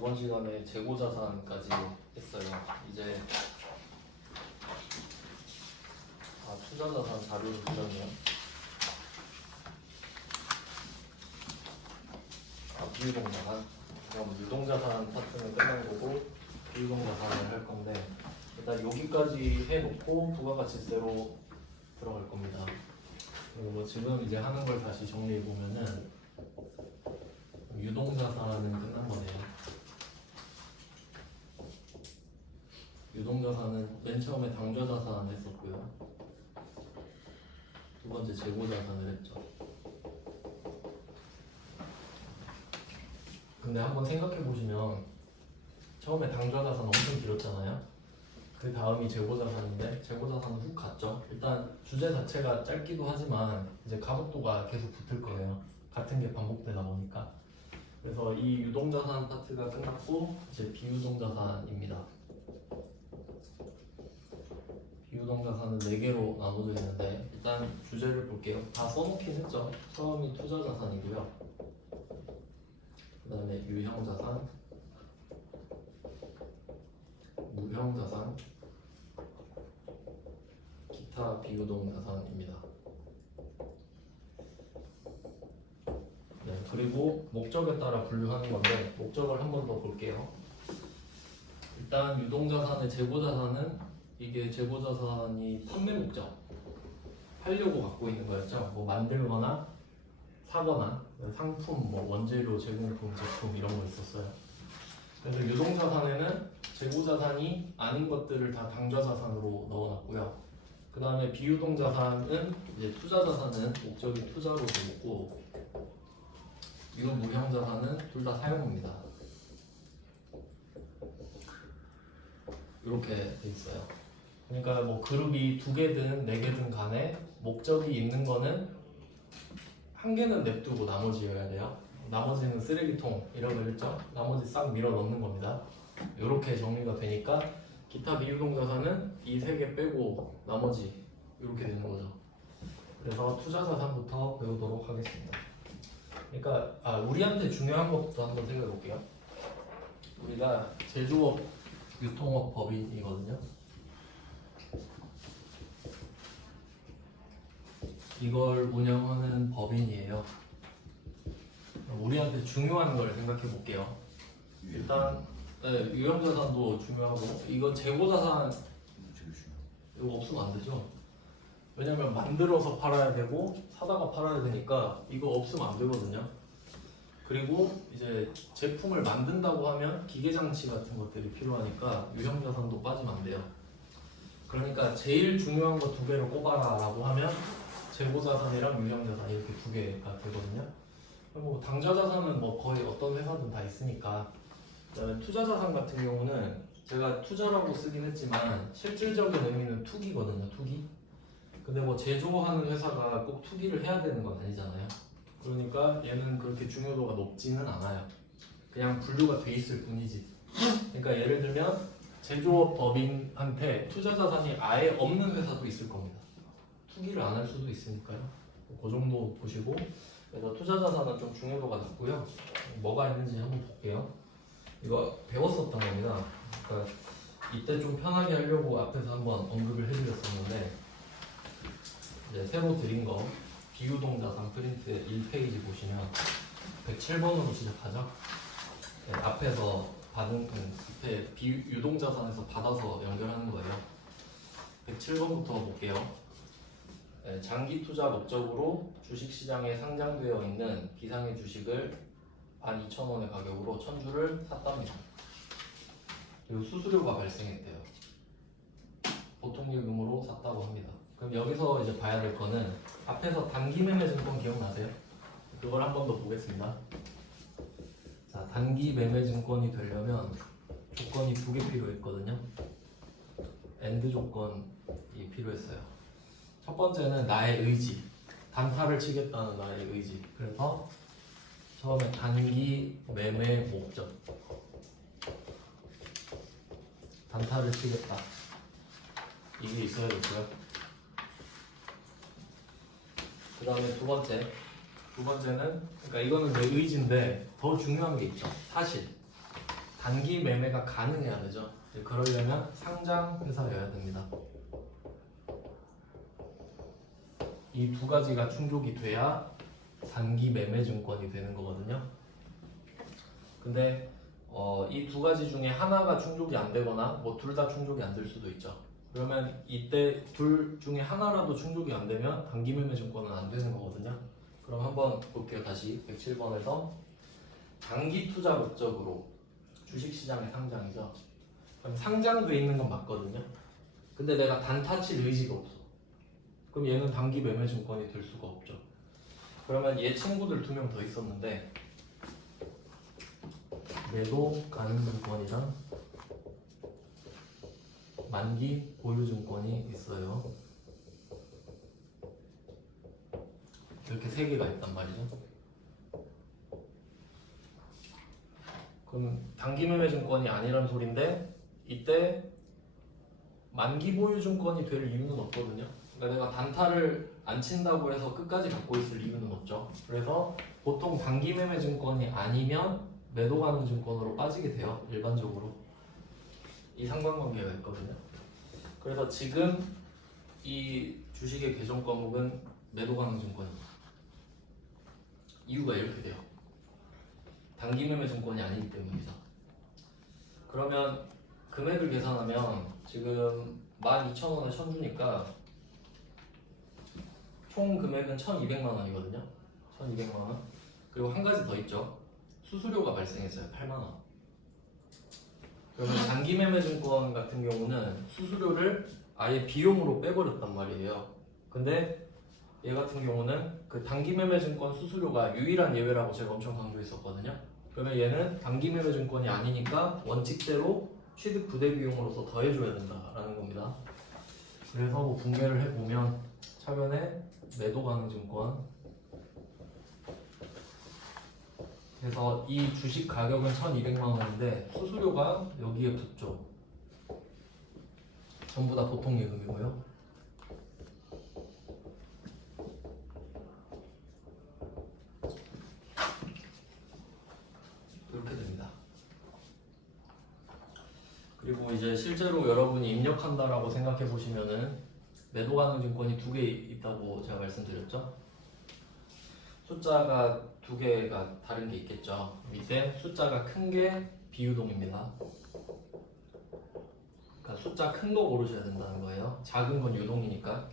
저번 시간에 재고자산까지 했어요. 이제 투자자산 자료를 그렸네요. 비유동자산. 그럼 유동자산 파트는 끝난 거고 비유동자산을 할 건데 일단 여기까지 해놓고 부가가치세로 들어갈 겁니다. 그리고 뭐 지금 이제 하는 걸 다시 정리해 보면은 유동자산은 끝난 거네요. 유동자산은 맨 처음에 당좌자산 했었고요. 두 번째 재고자산을 했죠. 근데 한번 생각해 보시면 처음에 당좌자산 엄청 길었잖아요. 그 다음이 재고자산인데 재고자산은 훅 갔죠. 일단 주제 자체가 짧기도 하지만 이제 가속도가 계속 붙을 거예요. 같은 게 반복되다 보니까. 그래서 이 유동자산 파트가 끝났고 이제 비유동자산입니다. 비유동자산은 4개로 나눠져 있는데 일단 주제를 볼게요. 다 써놓긴 했죠. 처음이 투자자산이고요. 그 다음에 유형자산, 무형자산, 기타 비유동자산입니다. 네, 그리고 목적에 따라 분류하는 건데 목적을 한 번 더 볼게요. 일단 유동자산의 재고자산은 이게 재고자산이 판매 목적 하려고 갖고 있는 거였죠. 뭐 만들거나 사거나 상품, 뭐 원재료, 제공품, 제품 이런 거 있었어요. 그래서 유동자산에는 재고자산이 아닌 것들을 다 당좌자산으로 넣어놨고요. 그 다음에 비유동자산은 이제 투자자산은 목적이 투자로 돼 있고 유무형자산은 둘 다 사용입니다. 이렇게 돼 있어요. 그러니까 뭐 그룹이 2개든 4개든 간에 목적이 있는 거는 한 개는 냅두고 나머지여야 돼요. 나머지는 쓰레기통이라고 그랬죠. 나머지 싹 밀어 넣는 겁니다. 이렇게 정리가 되니까 기타 비유동자산은 이 3개 빼고 나머지 이렇게 되는 거죠. 그래서 투자자산부터 배우도록 하겠습니다. 그러니까 우리한테 중요한 것부터 한번 생각해 볼게요. 우리가 제조업, 유통업 법인이거든요. 이걸 운영하는 법인이에요. 우리한테 중요한 걸 생각해 볼게요. 일단 유형자산도 중요하고 이거 재고자산 이거 없으면 안 되죠. 왜냐면 만들어서 팔아야 되고 사다가 팔아야 되니까 이거 없으면 안 되거든요. 그리고 이제 제품을 만든다고 하면 기계장치 같은 것들이 필요하니까 유형자산도 빠지면 안 돼요. 그러니까 제일 중요한 거 2개를 꼽아라 라고 하면 재고자산이랑 유형자산 이렇게 2개가 되거든요. 뭐 당좌자산은 뭐 거의 어떤 회사든 다 있으니까. 그다음에 투자자산 같은 경우는 제가 투자라고 쓰긴 했지만 실질적인 의미는 투기거든요. 투기. 근데 뭐 제조하는 회사가 꼭 투기를 해야 되는 건 아니잖아요. 그러니까 얘는 그렇게 중요도가 높지는 않아요. 그냥 분류가 돼 있을 뿐이지. 그러니까 예를 들면 제조업 법인한테 투자자산이 아예 없는 회사도 있을 겁니다. 투기를 안 할 수도 있으니까요. 그 정도 보시고. 그래서 투자자산은 좀 중요도가 높고요. 뭐가 있는지 한번 볼게요. 이거 배웠었던 겁니다. 그러니까 이때 좀 편하게 하려고 앞에서 한번 언급을 해드렸었는데 이제 새로 드린 거 비유동자산 프린트 1페이지 보시면 107번으로 시작하죠. 네, 앞에서 받은 앞에 유동자산에서 받아서 연결하는 거예요. 107번부터 볼게요. 네, 장기 투자 목적으로 주식시장에 상장되어 있는 비상의 주식을 12,000원의 가격으로 1000주를 샀답니다. 그리고 수수료가 발생했대요. 보통요금으로 샀다고 합니다. 그럼 여기서 이제 봐야 될 거는 앞에서 단기매매증권 기억나세요? 그걸 한 번 더 보겠습니다. 자, 단기매매증권이 되려면 조건이 2개 필요했거든요. 엔드 조건이 필요했어요. 첫 번째는 나의 의지, 단타를 치겠다는 나의 의지. 그래서 처음에 단기 매매 목적, 단타를 치겠다, 이게 있어야 되고요. 그 다음에 두 번째는 그러니까 이거는 내 의지인데 더 중요한 게 있죠. 사실. 단기 매매가 가능해야 되죠. 그러려면 상장회사여야 됩니다. 이 두 가지가 충족이 돼야 단기 매매 증권이 되는 거거든요. 근데 이 두 가지 중에 하나가 충족이 안 되거나 뭐 둘 다 충족이 안 될 수도 있죠. 그러면 이때 둘 중에 하나라도 충족이 안 되면 단기 매매 증권은 안 되는 거거든요. 그럼 한번 볼게요. 다시 107번에서 단기 투자 목적으로 주식시장에 상장이죠. 그럼 상장돼 있는 건 맞거든요. 근데 내가 단타 칠 의지가 없어. 그럼 얘는 단기 매매 증권이 될 수가 없죠. 그러면 얘 친구들 2명 더 있었는데 매도 가능 증권이랑 만기 보유 증권이 있어요. 이렇게 3개가 있단 말이죠. 그럼 단기 매매 증권이 아니란 소린데 이때 만기 보유 증권이 될 이유는 없거든요. 그러니까 내가 단타를 안 친다고 해서 끝까지 갖고 있을 이유는 없죠. 그래서 보통 단기 매매 증권이 아니면 매도 가능 증권으로 빠지게 돼요. 일반적으로 이 상관관계가 있거든요. 그래서 지금 이 주식의 계정 과목은 매도 가능 증권입니다. 이유가 이렇게 돼요. 단기 매매 증권이 아니기 때문이죠. 그러면 금액을 계산하면 지금 12,000원에 1000주니까 총 금액은 1,200만 원이거든요. 1,200만 원. 그리고 한 가지 더 있죠. 수수료가 발생했어요. 8만 원. 그러면 단기 매매 증권 같은 경우는 수수료를 아예 비용으로 빼버렸단 말이에요. 근데 얘 같은 경우는 그 단기 매매 증권 수수료가 유일한 예외라고 제가 엄청 강조했었거든요. 그러면 얘는 단기 매매 증권이 아니니까 원칙대로 취득 부대 비용으로서 더해줘야 된다라는 겁니다. 그래서 뭐 분배를 해보면 차변에 매도 가능 증권, 그래서 이 주식 가격은 1,200만 원인데 수수료가 여기에 붙죠. 전부 다 보통 예금이고요. 이렇게 됩니다. 그리고 이제 실제로 여러분이 입력한다라고 생각해 보시면은 매도 가능 증권이 2개 있다고 제가 말씀드렸죠. 숫자가 2개가 다른 게 있겠죠. 밑에 숫자가 큰 게 비유동입니다. 그러니까 숫자 큰 거 고르셔야 된다는 거예요. 작은 건 유동이니까.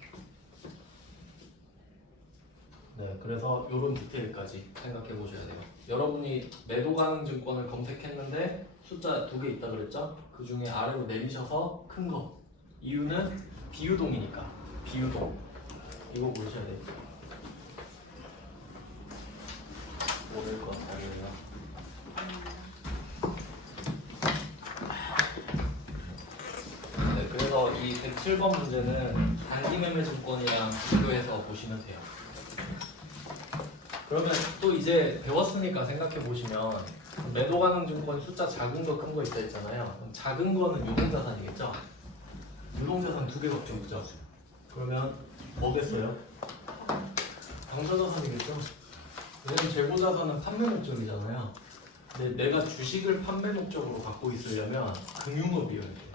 네, 그래서 이런 디테일까지 생각해 보셔야 돼요. 여러분이 매도 가능 증권을 검색했는데 숫자 2개 있다 그랬죠? 그 중에 아래로 내리셔서 큰 거. 이유는 비유동이니까. 비유동. 이거 고르셔야 돼요. 모를 것 같아요. 네, 그래서 이 107번 문제는 단기 매매 증권이랑 비교해서 보시면 돼요. 그러면 또 이제 배웠으니까 생각해 보시면 매도 가능 증권 숫자 작은 거 큰 거 있다 했잖아요. 그럼 작은 거는 유동자산이겠죠? 유동자산 2개밖에 없죠? 그러면 뭐겠어요? 당사자산이겠죠? 왜냐면 재고자산은 판매 목적이잖아요. 근데 내가 주식을 판매 목적으로 갖고 있으려면 금융업이어야 돼요.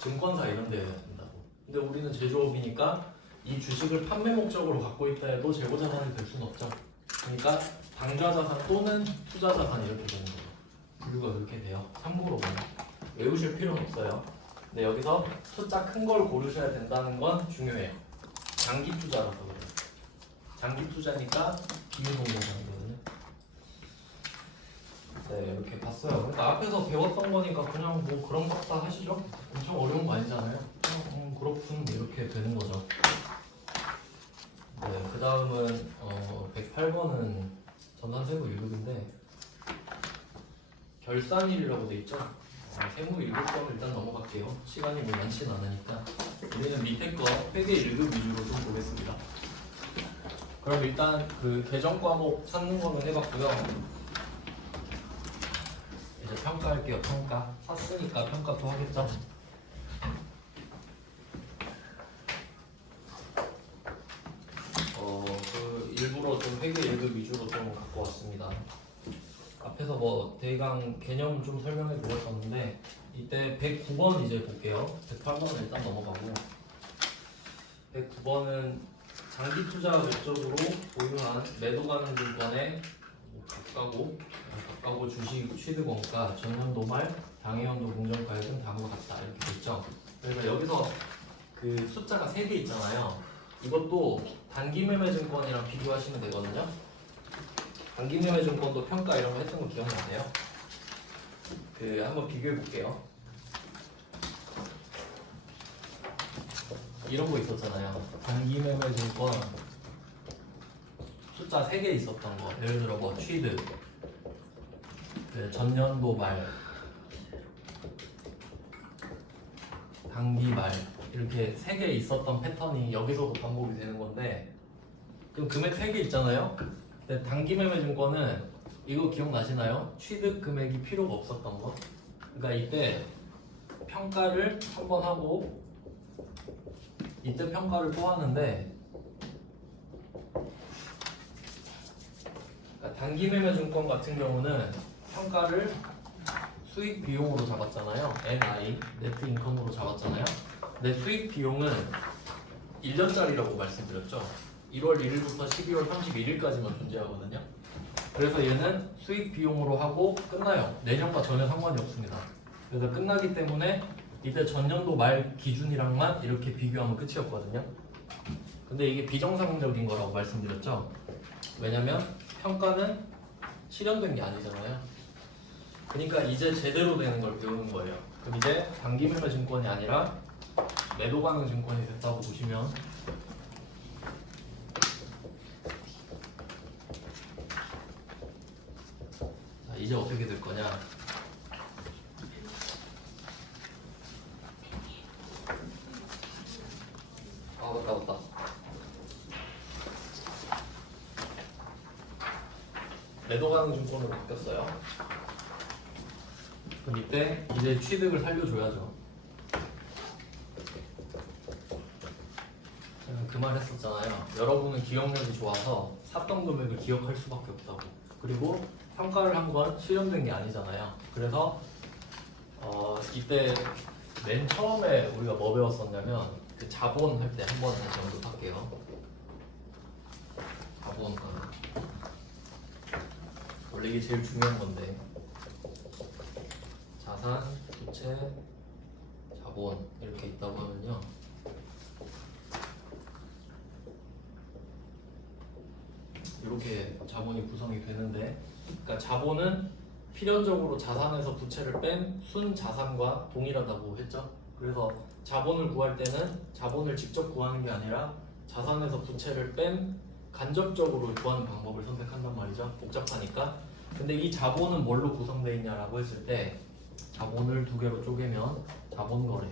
증권사 이런 데여야 된다고. 근데 우리는 제조업이니까 이 주식을 판매 목적으로 갖고 있다 해도 재고자산이 될 수는 없죠. 그러니까 당좌자산 또는 투자자산 이렇게 되는 거죠. 분류가 그렇게 돼요. 참고로 보면 외우실 필요는 없어요. 근데 여기서 숫자 큰 걸 고르셔야 된다는 건 중요해요. 장기 투자라서 그래요. 장기 투자니까 비유동자산이거든요. 네, 이렇게 봤어요. 그러니까 앞에서 배웠던 거니까 그냥 뭐 그런 것 다 하시죠. 엄청 어려운 거 아니잖아요. 그냥 그렇군 이렇게 되는 거죠. 네, 그 다음은 108번은 전산세무 1급인데 결산일이라고 돼 있죠. 세무 1급점을 일단 넘어갈게요. 시간이 뭐 많지는 않으니까. 우리는 밑에 거 회계 1급 위주로 좀 보겠습니다. 그럼 일단 그 계정 과목 찾는 거는 해봤고요. 이제 평가할게요. 평가. 샀으니까 평가 또 하겠죠. 일부러 좀 회계 1급 위주로 좀 갖고 왔습니다. 앞에서 뭐 대강 개념 좀 설명해 드렸었는데 이때 109번 이제 볼게요. 108번은 일단 넘어가고 109번은 장기 투자 목적으로 보유한 매도 가능 증권의 각가고 주식 취득원가 전년도 말 당해연도 공정가액 은 다음과 같다 이렇게 됐죠. 그래서 여기서 그 숫자가 3개 있잖아요. 이것도 단기 매매 증권이랑 비교하시면 되거든요. 단기 매매 증권도 평가 이런 거 했던 거 기억나세요? 그 한번 비교해 볼게요. 이런 거 있었잖아요. 단기 매매 증권 숫자 3개 있었던 거. 예를 들어 뭐 취득, 그 전년도 말, 단기 말 이렇게 3개 있었던 패턴이 여기서도 반복이 되는 건데 그럼 금액 3개 있잖아요. 근데 단기 매매 증권은 이거 기억나시나요? 취득 금액이 필요가 없었던 거. 그러니까 이때 평가를 한 번 하고 이때 평가를 또 하는데 그러니까 단기 매매 증권 같은 경우는 평가를 수익 비용으로 잡았잖아요. NI, 네트 인컴으로 잡았잖아요. 근데 수익 비용은 1년짜리라고 말씀드렸죠. 1월 1일부터 12월 31일까지만 존재하거든요. 그래서 얘는 수익 비용으로 하고 끝나요. 내년과 전혀 상관이 없습니다. 그래서 끝나기 때문에 이때 전년도 말 기준이랑만 이렇게 비교하면 끝이었거든요. 근데 이게 비정상적인 거라고 말씀드렸죠. 왜냐면 평가는 실현된 게 아니잖아요. 그러니까 이제 제대로 되는 걸 배우는 거예요. 그럼 이제 단기 매매 증권이 아니라 매도 가능 증권이 됐다고 보시면 자, 이제 어떻게 될 거냐? 맞다. 매도 가능 증권으로 바뀌었어요. 그럼 이때 이제 취득을 살려줘야죠. 제가 그 말 했었잖아요. 여러분은 기억력이 좋아서 샀던 금액을 기억할 수밖에 없다고. 그리고 평가를 한 건 실현된 게 아니잖아요. 그래서 이때 맨 처음에 우리가 뭐 배웠었냐면 그 자본 할 때 한 번 다시 언급할게요. 자본 원래 이게 제일 중요한 건데 자산, 부채, 자본 이렇게 있다고 하면요. 이렇게 자본이 구성이 되는데, 그러니까 자본은 필연적으로 자산에서 부채를 뺀 순자산과 동일하다고 했죠. 그래서 자본을 구할 때는 자본을 직접 구하는 게 아니라 자산에서 부채를 뺀 간접적으로 구하는 방법을 선택한단 말이죠. 복잡하니까. 근데 이 자본은 뭘로 구성되어 있냐라고 했을 때 자본을 두 개로 쪼개면 자본거래.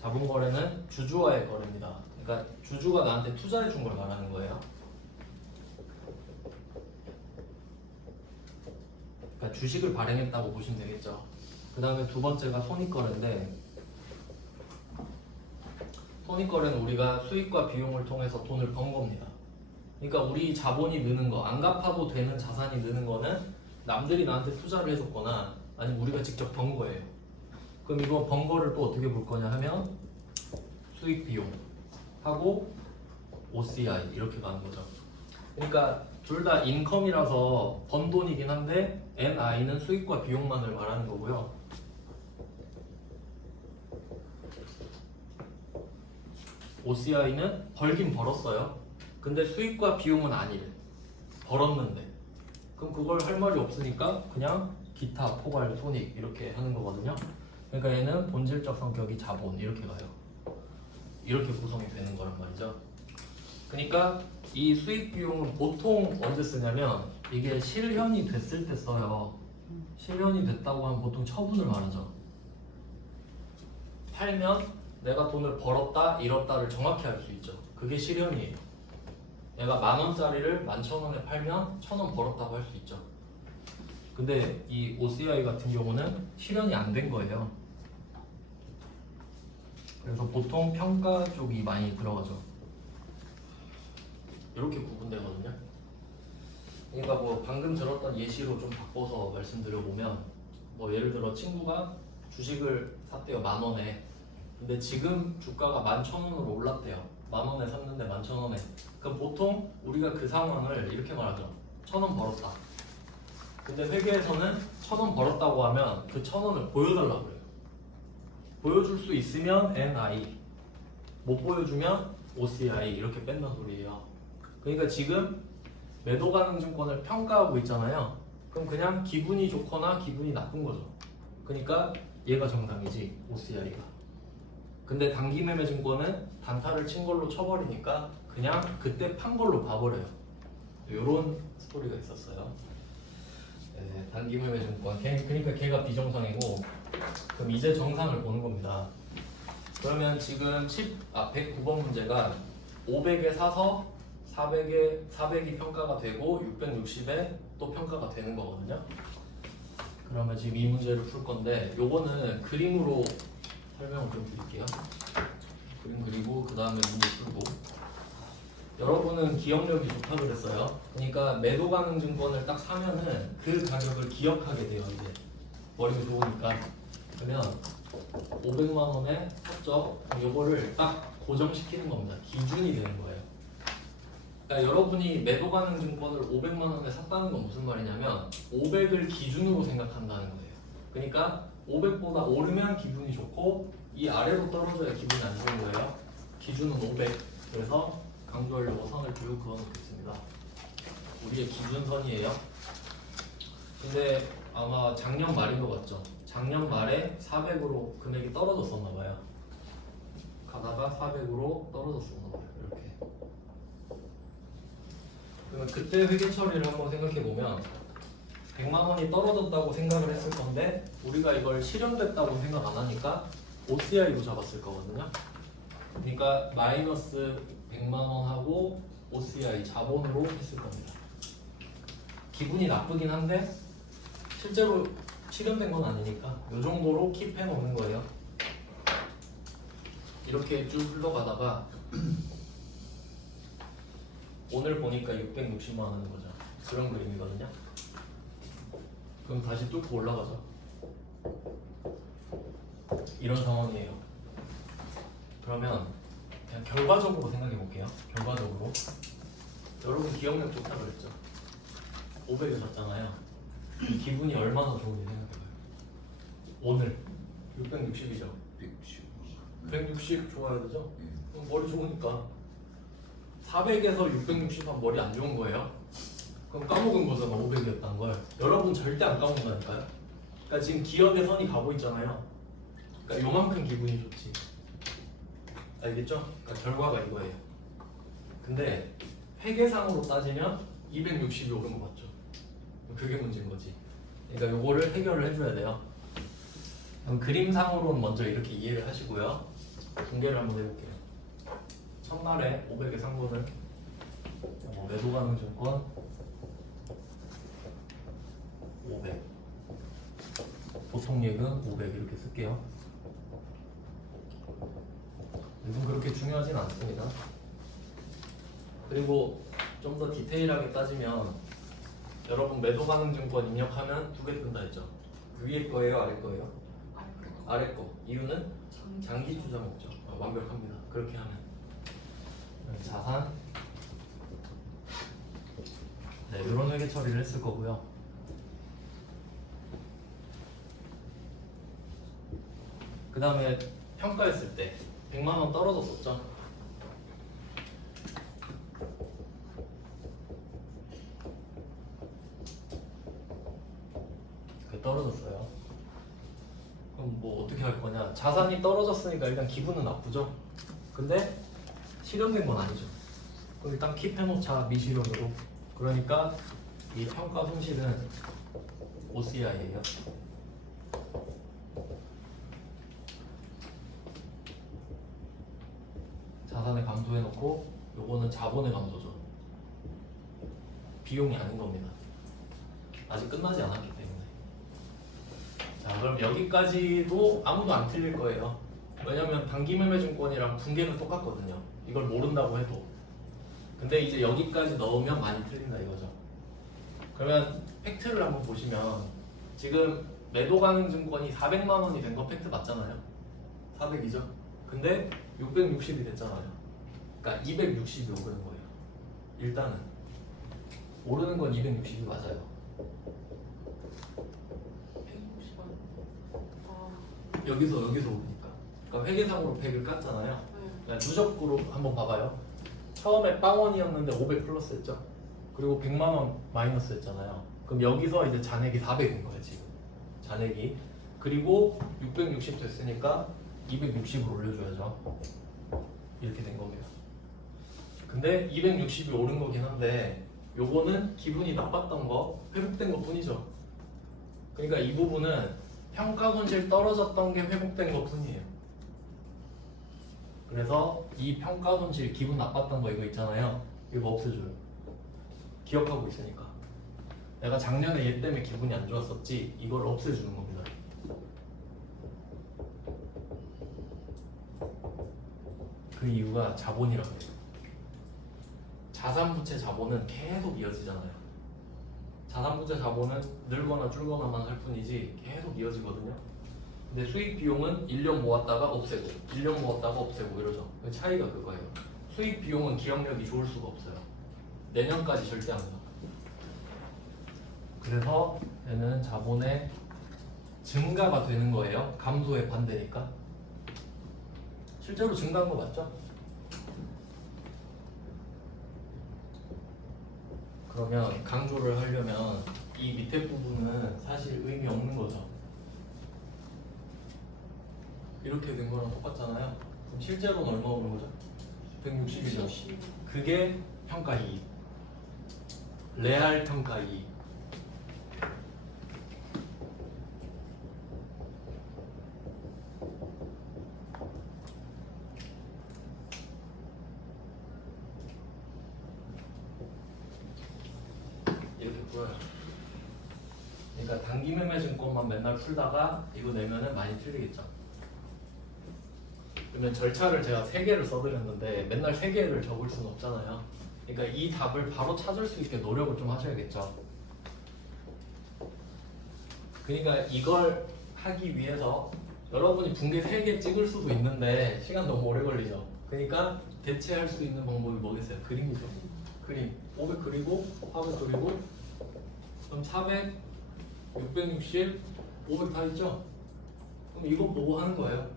자본거래는 주주와의 거래입니다. 그러니까 주주가 나한테 투자해 준 걸 말하는 거예요. 그러니까 주식을 발행했다고 보시면 되겠죠. 그 다음에 두 번째가 손익거래인데, 손익거래는 우리가 수익과 비용을 통해서 돈을 번 겁니다. 그러니까 우리 자본이 느는 거, 안 갚아도 되는 자산이 느는 거는 남들이 나한테 투자를 해줬거나 아니면 우리가 직접 번 거예요. 그럼 이거 번 거를 또 어떻게 볼 거냐 하면 수익 비용 하고 OCI 이렇게 가는 거죠. 그러니까 둘 다 인컴이라서 번 돈이긴 한데 NI는 수익과 비용만을 말하는 거고요. OCI는 벌긴 벌었어요. 근데 수익과 비용은 아니래. 벌었는데. 그럼 그걸 할 말이 없으니까 그냥 기타, 포괄, 손익 이렇게 하는 거거든요. 그러니까 얘는 본질적 성격이 자본 이렇게 가요. 이렇게 구성이 되는 거란 말이죠. 그러니까 이 수익 비용은 보통 언제 쓰냐면 이게 실현이 됐을 때 써요. 실현이 됐다고 하면 보통 처분을 말하죠. 팔면 내가 돈을 벌었다, 잃었다를 정확히 알 수 있죠. 그게 실현이에요. 내가 10,000원짜리를 11,000원에 팔면 1,000원 벌었다고 할 수 있죠. 근데 이 OCI 같은 경우는 실현이 안 된 거예요. 그래서 보통 평가 쪽이 많이 들어가죠. 이렇게 구분되거든요. 그러니까 뭐 방금 들었던 예시로 좀 바꿔서 말씀드려보면 뭐 예를 들어 친구가 주식을 샀대요 10,000원에. 근데 지금 주가가 11,000원으로 올랐대요. 10,000원에 샀는데 11,000원에. 그럼 보통 우리가 그 상황을 이렇게 말하죠. 1,000원 벌었다. 근데 회계에서는 1,000원 벌었다고 하면 그 1,000원을 보여달라고 그래요. 보여줄 수 있으면 NI, 못 보여주면 OCI 이렇게 뺀다는 소리예요. 그러니까 지금 매도 가능 증권을 평가하고 있잖아요. 그럼 그냥 기분이 좋거나 기분이 나쁜 거죠. 그러니까 얘가 정당이지 OCI가. 근데 단기 매매 증권은 단타를 친 걸로 쳐버리니까 그냥 그때 판 걸로 봐버려요. 이런 스토리가 있었어요. 네, 단기 매매 증권. 그러니까 걔가 비정상이고, 그럼 이제 정상을 보는 겁니다. 그러면 지금 109번 문제가 500에 사서 400이 평가가 되고 660에 또 평가가 되는 거거든요. 그러면 지금 이 문제를 풀 건데 요거는 그림으로 설명을 좀 드릴게요. 그림 그리고 그 다음에 문제 풀고. 여러분은 기억력이 좋다 그랬어요. 그러니까 매도 가능 증권을 딱 사면은 그 가격을 기억하게 돼요. 이제 머리가 좋으니까. 그러면 500만 원에 샀죠. 요거를 딱 고정시키는 겁니다. 기준이 되는 거예요. 그러니까 여러분이 매도 가능 증권을 500만 원에 샀다는 건 무슨 말이냐면 500을 기준으로 생각한다는 거예요. 그러니까 500보다 오르면 기분이 좋고 이 아래로 떨어져야 기분이 안 좋은 거예요. 기준은 500. 그래서 강조하려고 선을 쭉 그어놓겠습니다. 우리의 기준선이에요. 근데 아마 작년 말인 것 같죠? 작년 말에 400으로 금액이 떨어졌었나 봐요. 가다가 400으로 떨어졌었나 봐요. 이렇게. 그러면 그때 회계 처리를 한번 생각해 보면 100만 원이 떨어졌다고 생각을 했을 건데 우리가 이걸 실현됐다고 생각 안 하니까 OCI로 잡았을 거거든요. 그러니까 마이너스 100만 원 하고 OCI 자본으로 했을 겁니다. 기분이 나쁘긴 한데 실제로 실현된 건 아니니까 이 정도로 킵해 놓는 거예요. 이렇게 쭉 흘러가다가 오늘 보니까 660만 원 하는 거죠. 그런 그림이거든요. 그럼 다시 뚫고 올라가죠. 이런 상황이에요. 그러면 그냥 결과적으로 생각해 볼게요. 결과적으로 여러분 기억력 좋다고 그랬죠. 500을 샀잖아요. 기분이 얼마나 좋은지 생각해봐요. 오늘 660이죠. 160 좋아야 되죠? 그럼 머리 좋으니까 400에서 660 하면 머리 안 좋은 거예요. 그럼 까먹은 거잖아. 500이었단 걸. 여러분 절대 안 까먹는다니까요. 그러니까 지금 기억의 선이 가고 있잖아요. 그러니까 요만큼 기분이 좋지. 알겠죠? 그러니까 결과가 이거예요. 근데 회계상으로 따지면 260이 오른 거 맞죠? 그게 문제인 거지. 그러니까 요거를 해결을 해줘야 돼요. 그럼 그림상으로는 먼저 이렇게 이해를 하시고요. 공개를 한번 해볼게요. 첫날에 500에 산 거를 매도 가능 증권 500 보통 예금 500 이렇게 쓸게요. 이건 그렇게 중요하진 않습니다. 그리고 좀 더 디테일하게 따지면 여러분 매도 가능 증권 입력하면 두 개 뜬다 했죠. 위에 거예요, 아래 거예요? 아래 거. 이유는 장기 투자 목적. 완벽합니다. 그렇게 하면 자산. 네, 이런 회계 처리를 했을 거고요. 그 다음에 평가했을 때 100만 원 떨어졌었죠. 떨어졌어요. 그럼 뭐 어떻게 할 거냐? 자산이 떨어졌으니까 일단 기분은 나쁘죠. 근데 실현된 건 아니죠. 그럼 일단 킵해놓자 미실현으로. 그러니까 이 평가 손실은 OCI예요. 자산에 감소해놓고 요거는 자본에 감소죠. 비용이 아닌 겁니다. 아직 끝나지 않았기 때문에. 자, 그럼 여기까지도 아무도 안 틀릴 거예요. 왜냐면 단기매매증권이랑 분계는 똑같거든요. 이걸 모른다고 해도. 근데 이제 여기까지 넣으면 많이 틀린다 이거죠. 그러면 팩트를 한번 보시면 지금 매도 가능 증권이 400만 원이 된 거 팩트 맞잖아요. 400이죠. 근데 660이 됐잖아요. 그러니까 260이 오르는 거예요. 일단은 오르는 건 260이 맞아요. 160원. 아, 여기서 오르니까. 그러니까 회계상으로 100을 깠잖아요. 네. 그러니까 누적으로 한번 봐봐요. 처음에 빵원이었는데 500 플러스 했죠. 그리고 100만 원 마이너스 했잖아요. 그럼 여기서 이제 잔액이 400인 거예요 지금. 잔액이. 그리고 660 됐으니까 260을 올려줘야죠. 이렇게 된 겁니다. 근데 260이 오른 거긴 한데 요거는 기분이 나빴던 거 회복된 것 뿐이죠. 그러니까 이 부분은 평가 손실 떨어졌던 게 회복된 것 뿐이에요. 그래서 이 평가 손실 기분 나빴던 거 이거 있잖아요. 이거 없애줘요. 기억하고 있으니까. 내가 작년에 얘 때문에 기분이 안 좋았었지. 이걸 없애주는 겁니다. 그 이유가 자본이라고 해요. 자산부채 자본은 계속 이어지잖아요. 자산부채 자본은 늘거나 줄거나만 할 뿐이지 계속 이어지거든요. 근데 수익 비용은 1년 모았다가 없애고 1년 모았다가 없애고 이러죠. 그 차이가 그거예요. 수익 비용은 기억력이 좋을 수가 없어요. 내년까지 절대 안 나. 그래서 얘는 자본의 증가가 되는 거예요. 감소의 반대니까. 실제로 증가한 거 맞죠? 그러면 강조를 하려면 이 밑에 부분은 사실 의미 없는 거죠. 이렇게 된 거랑 똑같잖아요. 그럼 실제로는 얼마 오는 거죠? 160이죠. 그게 평가 이익. 레알 평가 이익. 이렇게 보여요. 그러니까 단기 매매 증권만 맨날 풀다가 이거 내면은 많이 틀리겠죠. 그러면 절차를 제가 3개를 써드렸는데 맨날 3개를 적을 수는 없잖아요. 그러니까 이 답을 바로 찾을 수 있게 노력을 좀 하셔야겠죠. 그러니까 이걸 하기 위해서 여러분이 붕괴 3개 찍을 수도 있는데 시간 너무 오래 걸리죠. 그러니까 대체할 수 있는 방법이 뭐겠어요? 그림이죠. 그림. 500 그리고 400 그리고 그럼 400, 660, 500 다 있죠? 그럼 이거 보고 하는 거예요.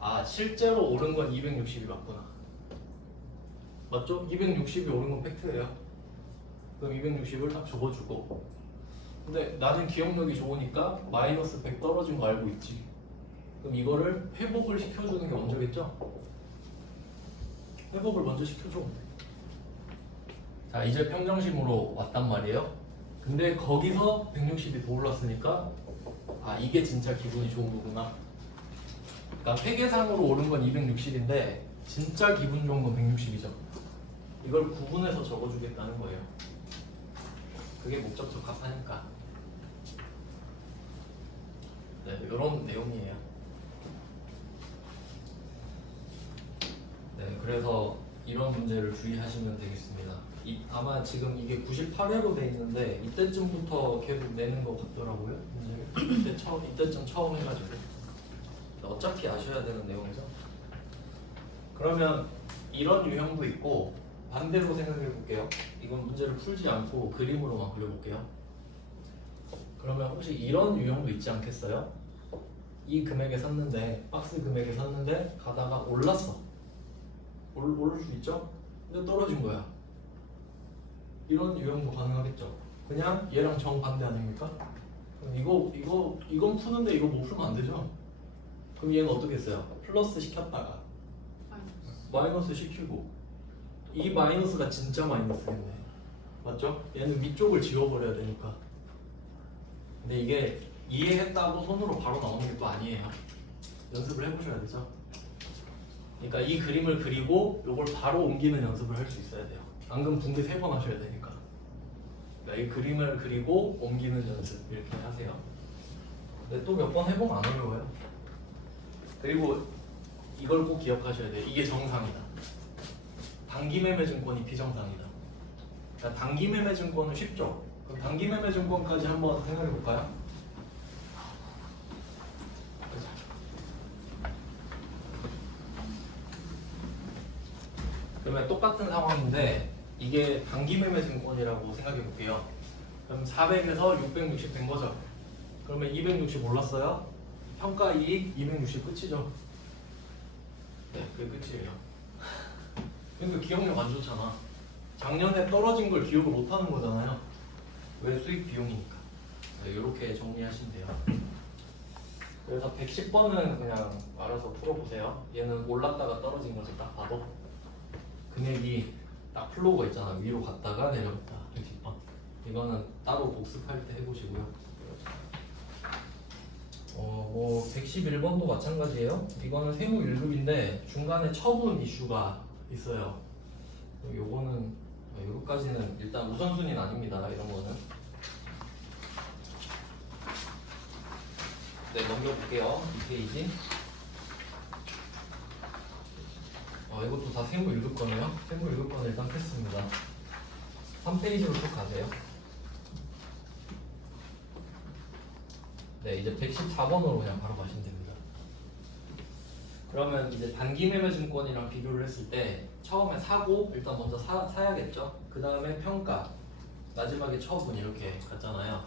아, 실제로 오른 건 260이 맞구나. 맞죠? 260이 오른 건 팩트예요. 그럼 260을 딱 적어주고. 근데 나는 기억력이 좋으니까 마이너스 100 떨어진 거 알고 있지. 그럼 이거를 회복을 시켜주는 게 먼저겠죠? 회복을 먼저 시켜줘. 자, 이제 평정심으로 왔단 말이에요. 근데 거기서 160이 더 올랐으니까 아, 이게 진짜 기분이 좋은 거구나. 그러니까 회계상으로 오른 건 260인데 진짜 기분 좋은 건 160이죠. 이걸 구분해서 적어주겠다는 거예요. 그게 목적 적합하니까. 네, 이런 내용이에요. 네, 그래서 이런 문제를 주의하시면 되겠습니다. 아마 지금 이게 98회로 돼 있는데 이때쯤부터 계속 내는 것 같더라고요. 문제를. 이때쯤 처음 해가지고. 어차피 아셔야 되는 내용이죠. 그러면 이런 유형도 있고 반대로 생각해 볼게요. 이건 문제를 풀지 않고 그림으로만 그려볼게요. 그러면 혹시 이런 유형도 있지 않겠어요? 이 금액에 샀는데 박스 금액에 샀는데 가다가 올랐어. 오를 수 있죠? 근데 떨어진 거야. 이런 유형도 가능하겠죠. 그냥 얘랑 정반대 아닙니까? 이건 푸는데 이거 못 풀면 안 되죠? 그럼 얘는 어떻게 했어요? 플러스 시켰다가 마이너스 시키고 이 마이너스가 진짜 마이너스겠네. 맞죠? 얘는 위쪽을 지워버려야 되니까. 근데 이게 이해했다고 손으로 바로 나오는 게 또 아니에요. 연습을 해보셔야 되죠. 그러니까 이 그림을 그리고 이걸 바로 옮기는 연습을 할 수 있어야 돼요. 안 그러면 붕괴 3번 하셔야 되니까. 그러니까 이 그림을 그리고 옮기는 연습 이렇게 하세요. 근데 또 몇 번 해보면 안 어려워요. 그리고 이걸 꼭 기억하셔야 돼요. 이게 정상이다. 단기 매매 증권이 비정상이다. 그러니까 단기 매매 증권은 쉽죠. 그럼 단기매매증권까지 한번 생각해 볼까요? 그러면 똑같은 상황인데 이게 단기매매증권이라고 생각해 볼게요. 그럼 400에서 660 된 거죠. 그러면 260 올랐어요. 평가이익 260 끝이죠. 네, 그게 끝이에요. 그러니까 기억력 안 좋잖아. 작년에 떨어진 걸 기억을 못 하는 거잖아요. 왜? 수익 비용이니까. 네, 이렇게 정리하시면 돼요. 그래서 110번은 그냥 알아서 풀어보세요. 얘는 올랐다가 떨어진 거지 딱 봐도. 금액이 딱 플로우가 있잖아. 위로 갔다가 내려갔다. 110번. 이거는 따로 복습할 때 해보시고요. 뭐 111번도 마찬가지예요. 이거는 세무 1급인데 중간에 처분 이슈가 있어요. 요거는 요거까지는 일단 우선순위는 아닙니다. 이런 거는. 네, 넘겨볼게요. 이 페이지. 이것도 다 세무 1급 거네요. 세무 1급 거는 일단 패스입니다. 3페이지로 쭉 가세요. 네, 이제 114번으로 그냥 바로 가시면 됩니다. 그러면 이제 단기매매증권이랑 비교를 했을 때 처음에 사고 일단 먼저 사야겠죠. 그 다음에 평가, 마지막에 처분 이렇게 갔잖아요.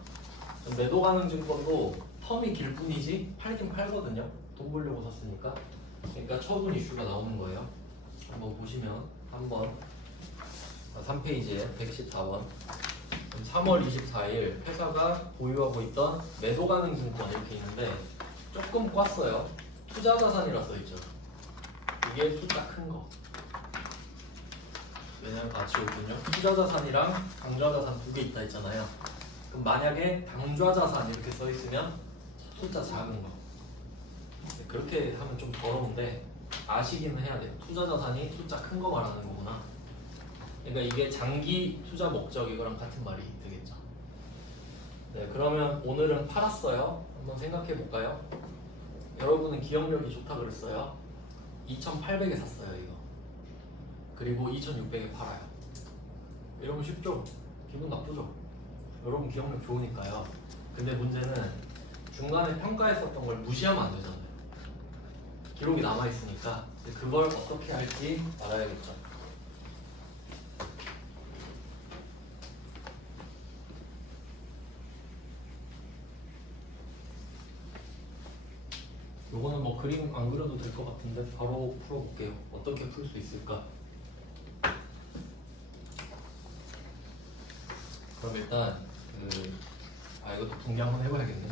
매도 가능 증권도 텀이 길 뿐이지 팔긴 팔거든요. 돈 벌려고 샀으니까. 그러니까 처분 이슈가 나오는 거예요. 한번 보시면 한번 3페이지에 114번 3월 24일 회사가 보유하고 있던 매도 가능 증권 이렇게 있는데 조금 꽈어요. 투자자산이라 써있죠. 이게 숫자 큰 거. 왜냐면 같이 오군요. 투자자산이랑 당좌자산 두 개 있다 했잖아요. 그럼 만약에 당좌자산 이렇게 써있으면 숫자 작은 거. 그렇게 하면 좀 더러운데 아시기는 해야 돼요. 투자자산이 숫자 큰 거 말하는 거구나. 그러니까 이게 장기 투자 목적 이거랑 같은 말이 되겠죠. 네, 그러면 오늘은 팔았어요. 한번 생각해 볼까요? 여러분은 기억력이 좋다 그랬어요. 2,800에 샀어요 이거. 그리고 2,600에 팔아요. 이러면 쉽죠? 기분 나쁘죠? 여러분 기억력 좋으니까요. 근데 문제는 중간에 평가했었던 걸 무시하면 안 되잖아요. 기록이 남아있으니까 그걸 어떻게 할지 알아야겠죠. 요거는 뭐 그림 안 그려도 될 것 같은데 바로 풀어볼게요. 어떻게 풀 수 있을까? 그럼 일단 이것도 분개 한번 해봐야겠네.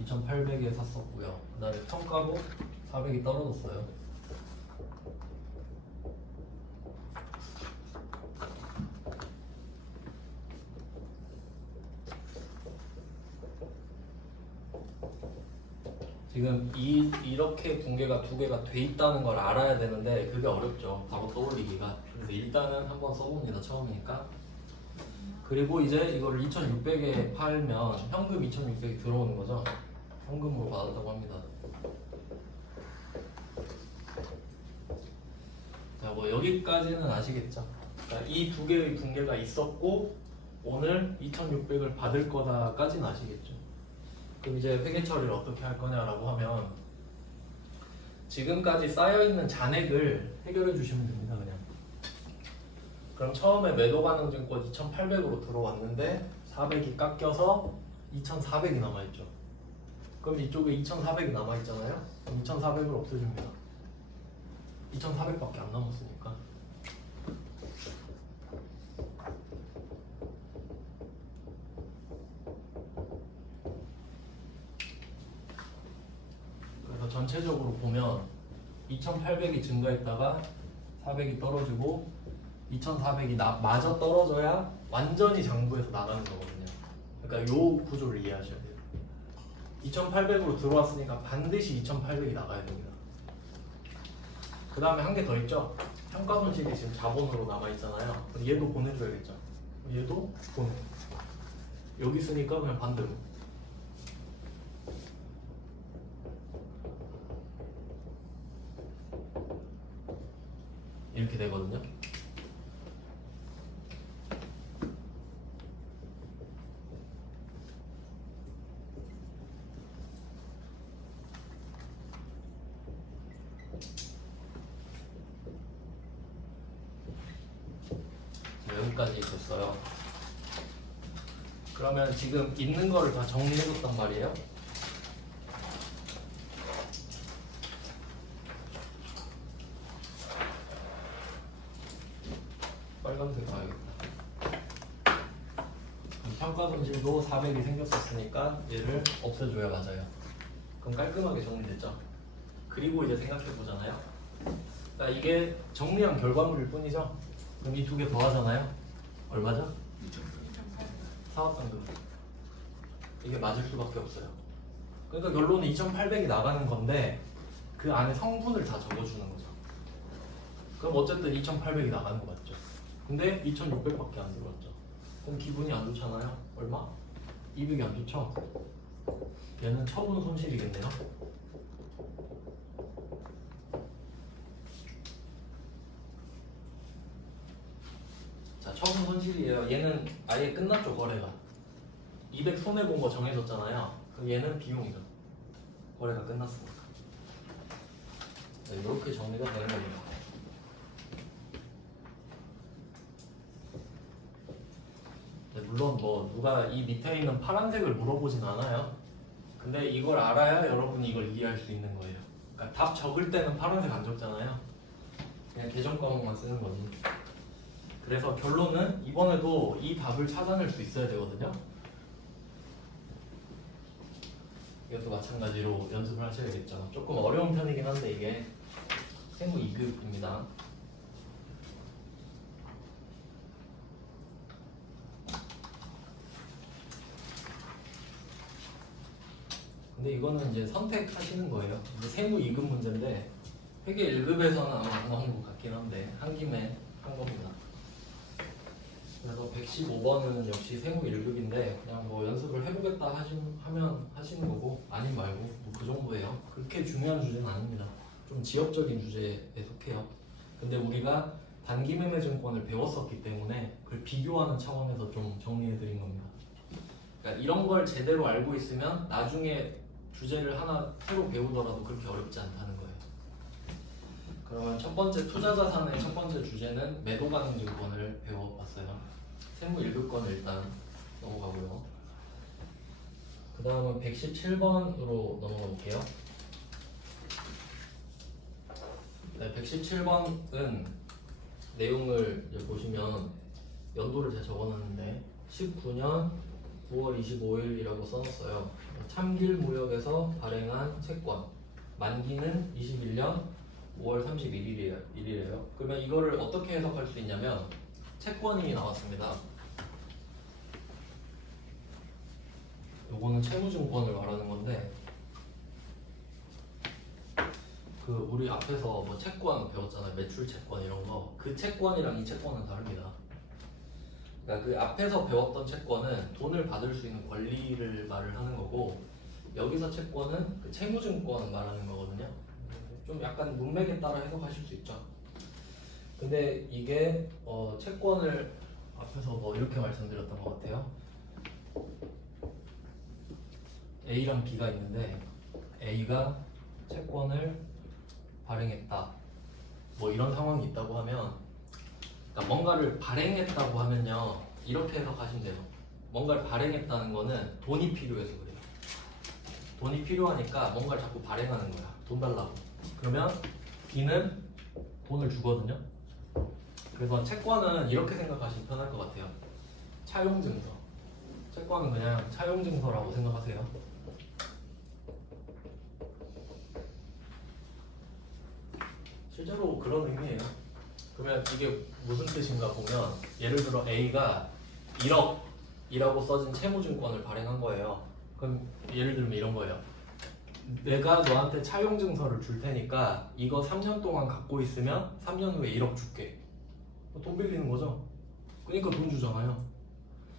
(2,800에) 샀었고요. 그 다음에 평가로 400이 떨어졌어요. 지금 이렇게 붕괴가 두 개가 돼 있다는 걸 알아야 되는데 그게 어렵죠. 바로 떠올리기가. 그래서 일단은 한번 써봅니다. 처음이니까. 그리고 이제 이걸 2,600에 팔면 현금 2,600이 들어오는 거죠. 현금으로 받았다고 합니다. 자, 뭐 여기까지는 아시겠죠? 그러니까 이 두 개의 붕괴가 있었고 오늘 2,600을 받을 거다까지는 아시겠죠? 그럼 이제 회계 처리를 어떻게 할 거냐라고 하면 지금까지 쌓여있는 잔액을 해결해 주시면 됩니다. 그냥. 그럼 처음에 매도 가능 증권 2,800으로 들어왔는데 400이 깎여서 2,400이 남아있죠. 그럼 이쪽에 2,400이 남아있잖아요. 그럼 2,400을 없애줍니다. 2,400밖에 안 남았으니까. 그래서 전체적으로 보면 2,800이 증가했다가 400이 떨어지고 2,400이 마저 떨어져야 완전히 장부에서 나가는 거거든요. 그러니까 요 구조를 이해하셔야 돼요. 2,800으로 들어왔으니까 반드시 2,800이 나가야 됩니다. 그 다음에 한 개 더 있죠? 평가 손실이 지금 자본으로 남아있잖아요. 그럼 얘도 보내줘야겠죠. 얘도 돈. 여기 있으니까 그냥 반대로. 이렇게 되거든요. 여기까지 됐어요. 그러면 지금 있는 거를 다 정리해줬단 말이에요. 빨간색 가야겠다. 평가 손실도 400이 생겼었으니까 얘를 없애줘야 맞아요. 그럼 깔끔하게 정리됐죠. 그리고 이제 생각해 보잖아요. 그러니까 이게 정리한 결과물일 뿐이죠. 그럼 이 두 개 더하잖아요. 얼마죠? 4합당금. 이게 맞을 수밖에 없어요. 그러니까 결론은 2,800이 나가는 건데 그 안에 성분을 다 적어주는 거죠. 그럼 어쨌든 2,800이 나가는 거 맞죠? 근데 2,600밖에 안 들어왔죠. 그럼 기분이 안 좋잖아요. 얼마? 200이 안 좋죠? 얘는 처분 손실이겠네요. 자, 처분 손실이에요. 얘는 아예 끝났죠, 거래가. 200 손해본 거 정해졌잖아요. 그럼 얘는 비용이죠. 거래가 끝났으니까. 네, 이렇게 정리가 되는 겁니다. 네, 물론 뭐 누가 이 밑에 있는 파란색을 물어보진 않아요. 근데 이걸 알아야 여러분이 이걸 이해할 수 있는 거예요. 그러니까 답 적을 때는 파란색 안 적잖아요. 그냥 계정 과목만 쓰는 거지. 그래서 결론은 이번에도 이 답을 찾아낼 수 있어야 되거든요. 이것도 마찬가지로 연습을 하셔야겠죠. 조금 어려운 편이긴 한데 이게 세무 2급입니다. 근데 이거는 이제 선택하시는 거예요. 이제 세무 2급 문제인데 회계 1급에서는 아마 안 나온 것 같긴 한데 한 김에 한 겁니다. 그래서 115번은 역시 세무 1급인데 그냥 뭐 연습을 해보겠다 하면 하시는 거고 아님 말고 뭐 그 정도예요. 그렇게 중요한 주제는 아닙니다. 좀 지역적인 주제에 속해요. 근데 우리가 단기매매증권을 배웠었기 때문에 그걸 비교하는 차원에서 좀 정리해드린 겁니다. 그러니까 이런 걸 제대로 알고 있으면 나중에 주제를 하나 새로 배우더라도 그렇게 어렵지 않다는 거예요. 그러면 첫 번째 투자자산의 첫 번째 주제는 매도 가능 증권을 배워봤어요. 세무 1급권을 일단 넘어가고요. 그 다음은 117번으로 넘어가 볼게요. 네, 117번은 내용을 이제 보시면 연도를 제가 적어놨는데 19년 9월 25일이라고 써놨어요. 참길무역에서 발행한 채권 만기는 21년 5월 31일이래요. 그러면 이거를 어떻게 해석할 수 있냐면 채권이 나왔습니다. 요거는 채무증권을 말하는 건데 그 우리 앞에서 뭐 채권 배웠잖아요. 매출 채권 이런 거. 그 채권이랑 이 채권은 다릅니다. 그러니까 그 앞에서 배웠던 채권은 돈을 받을 수 있는 권리를 말을 하는 거고 여기서 채권은 그 채무증권 말하는 거거든요. 좀 약간 문맥에 따라 해석하실 수 있죠. 근데 이게 채권을 앞에서 뭐 이렇게 말씀드렸던 것 같아요. A랑 B가 있는데 A가 채권을 발행했다. 뭐 이런 상황이 있다고 하면 그러니까 뭔가를 발행했다고 하면요. 이렇게 해석하시면 돼요. 뭔가를 발행했다는 거는 돈이 필요해서 그래요. 돈이 필요하니까 뭔가를 자꾸 발행하는 거야. 돈 달라고. 그러면 B는 돈을 주거든요. 그래서 채권은 이렇게 생각하시면 편할 것 같아요. 차용증서. 채권은 그냥 차용증서라고 생각하세요. 실제로 그런 의미예요. 그러면 이게 무슨 뜻인가 보면 예를 들어 A가 1억이라고 써진 채무증권을 발행한 거예요. 그럼 예를 들면 이런 거예요. 내가 너한테 차용증서를 줄 테니까 이거 3년 동안 갖고 있으면 3년 후에 1억 줄게. 돈 빌리는 거죠. 그러니까 돈 주잖아요.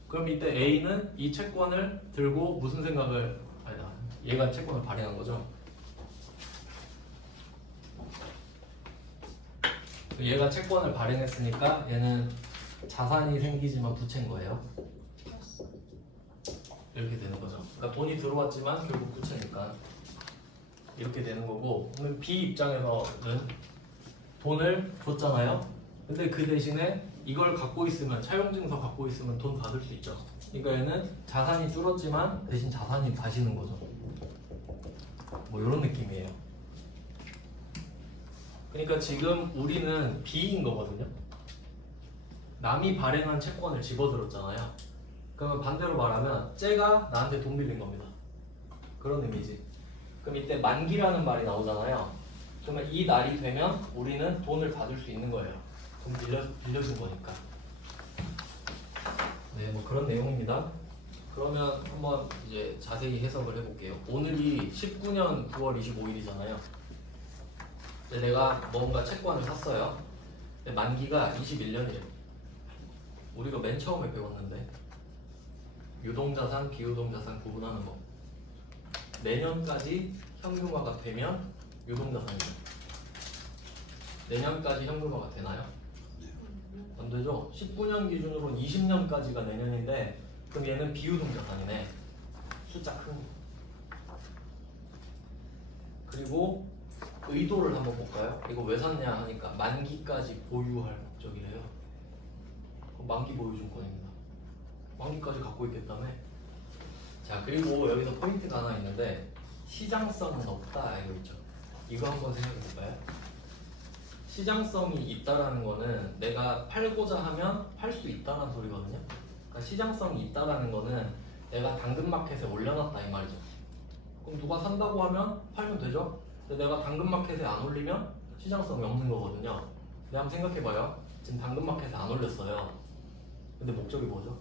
그럼 이때 A는 이 채권을 들고 무슨 생각을 아니다. 얘가 채권을 발행한 거죠. 얘가 채권을 발행했으니까 얘는 자산이 생기지만 부채인 거예요. 이렇게 되는 거죠. 그러니까 돈이 들어왔지만 결국 부채니까 이렇게 되는 거고, 그러면 B 입장에서는 돈을 줬잖아요. 근데 그 대신에 이걸 갖고 있으면, 차용증서 갖고 있으면 돈 받을 수 있죠. 그러니까 얘는 자산이 줄었지만 대신 자산이 다시는 거죠. 뭐 이런 느낌이에요. 그러니까 지금 우리는 B인 거거든요. 남이 발행한 채권을 집어들었잖아요. 그러면 반대로 말하면 쟤가 나한테 돈 빌린 겁니다. 그런 의미지. 그럼 이때 만기라는 말이 나오잖아요. 그러면 이 날이 되면 우리는 돈을 받을 수 있는 거예요. 돈 빌려준 거니까. 네, 뭐 그런 내용입니다. 그러면 한번 이제 자세히 해석을 해볼게요. 오늘이 19년 9월 25일이잖아요. 내가 뭔가 채권을 샀어요. 근데 만기가 21년이래요. 우리가 맨 처음에 배웠는데 유동자산, 비유동자산 구분하는 거. 내년까지 현금화가 되면 유동자산이죠. 내년까지 현금화가 되나요? 안 되죠. 19년 기준으로 20년까지가 내년인데 그럼 얘는 비유동자산이네. 숫자 큰 거. 그리고 의도를 한번 볼까요? 이거 왜 샀냐 하니까 만기까지 보유할 목적이래요. 만기 보유증권입니다. 만기까지 갖고 있겠다며. 자, 그리고 여기서 포인트가 하나 있는데 시장성은 없다 이거 있죠. 이거 한번 생각해 볼까요? 시장성이 있다라는 거는 내가 팔고자 하면 팔 수 있다는 소리거든요. 그러니까 시장성이 있다라는 거는 내가 당근마켓에 올려놨다 이 말이죠. 그럼 누가 산다고 하면 팔면 되죠. 근데 내가 당근마켓에 안 올리면 시장성이 없는 거거든요. 근데 한번 생각해봐요. 지금 당근마켓에 안 올렸어요. 근데 목적이 뭐죠?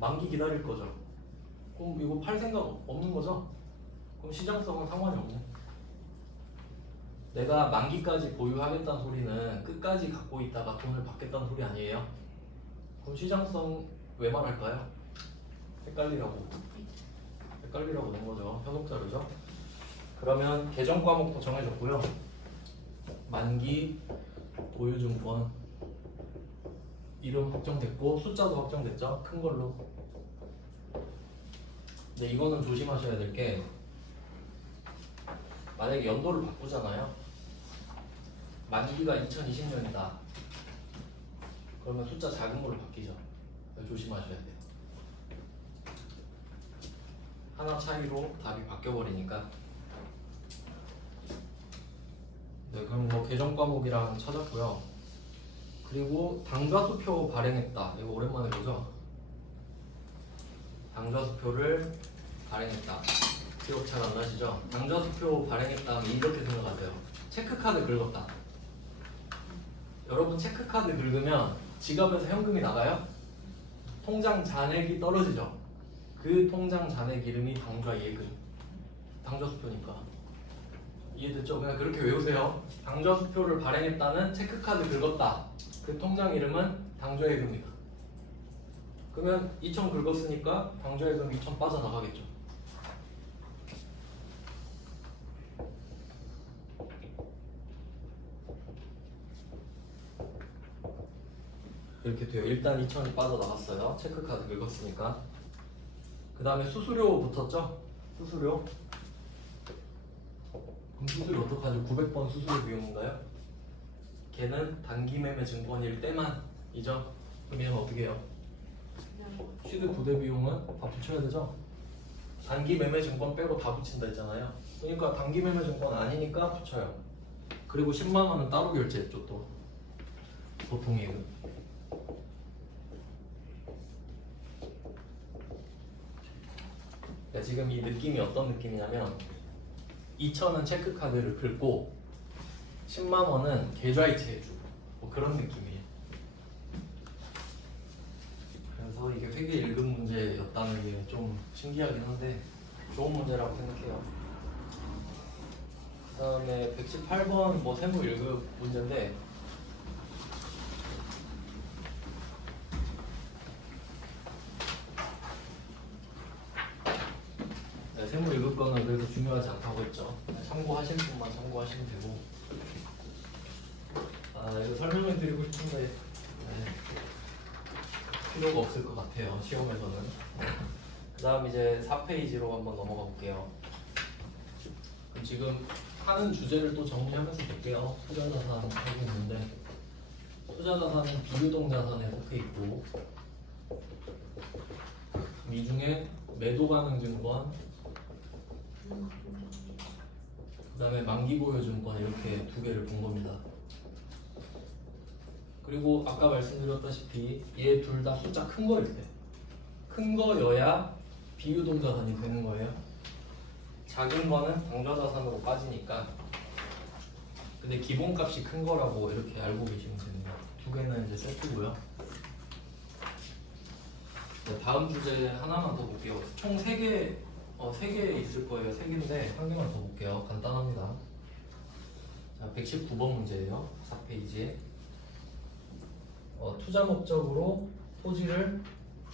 만기 기다릴 거죠. 그럼 이거 팔 생각 없는 거죠? 그럼 시장성은 상관이 없네. 내가 만기까지 보유하겠다는 소리는 끝까지 갖고 있다가 돈을 받겠다는 소리 아니에요? 그럼 시장성 왜 말할까요? 헷갈리라고 낸 거죠. 현혹 자료죠. 그러면 계정 과목도 정해졌고요. 만기 보유증권 이름 확정됐고 숫자도 확정됐죠. 큰 걸로. 근데 이거는 조심하셔야 될 게 만약에 연도를 바꾸잖아요. 만기가 2020년이다. 그러면 숫자 작은 걸로 바뀌죠. 조심하셔야 돼요. 하나 차이로 답이 바뀌어버리니까. 네, 그럼 뭐 계정 과목이랑 찾았고요. 그리고 당좌수표 발행했다. 이거 오랜만에 보죠. 당좌수표를 발행했다. 기억 잘 안 나시죠? 당좌수표 발행했다 하면 이렇게 생각하세요. 체크카드 긁었다. 여러분 체크카드 긁으면 지갑에서 현금이 나가요? 통장 잔액이 떨어지죠? 그 통장 잔액 이름이 당좌예금. 당좌수표니까. 이해됐죠? 그냥 그렇게 외우세요. 당좌수표를 발행했다는 체크카드 긁었다. 그 통장 이름은 당좌예금이다. 그러면 2천 긁었으니까 당좌예금 2천 빠져나가겠죠. 이렇게 돼요. 일단 2천이 빠져나갔어요. 체크카드 긁었으니까. 그 다음에 수수료 붙었죠? 수수료. 그럼 수수료 어떡하죠? 900번 수수료 비용인가요? 걔는 단기매매 증권일 때만이죠? 그럼 얘는 어떻게 해요? 시드 부대 비용은 다 붙여야 되죠? 단기매매 증권 빼고 다 붙인다 했잖아요. 그러니까 단기매매 증권 아니니까 붙여요. 그리고 10만 원은 따로 결제했죠 또. 보통예금. 그러니까 지금 이 느낌이 어떤 느낌이냐면 2천은 체크카드를 긁고 10만 원은 계좌이체 해주고 뭐 그런 느낌이에요. 그래서 이게 회계 1급 문제였다는 게 좀 신기하긴 한데 좋은 문제라고 생각해요. 그 다음에 118번 뭐 세무 1급 문제인데 별로 중요하지 않다고 했죠. 참고하실 분만 참고하시면 되고. 이거 설명을 드리고 싶은데 필요가 없을 것 같아요. 시험에서는. 그 다음 이제 4페이지로 한번 넘어가 볼게요. 그럼 지금 하는 주제를 또 정리하면서 볼게요. 투자자산 하고 있는데 투자자산은 비유동 자산에 속해 있고 이 중에 매도 가능 증권 그 다음에 만기 보유 증권 이렇게 두 개를 본 겁니다. 그리고 아까 말씀드렸다시피 얘 둘 다 숫자 큰 거일 때 큰 거여야 비유동 자산이 되는 거예요. 작은 거는 방좌자산으로 빠지니까. 근데 기본값이 큰 거라고 이렇게 알고 계시면 됩니다. 두 개는 이제 세트고요. 네, 다음 주제 하나만 더 볼게요. 총 3개, 3개 있을 거예요. 3개인데 한 개만 더 볼게요. 간단합니다. 자, 119번 문제예요. 4페이지에. 투자 목적으로 토지를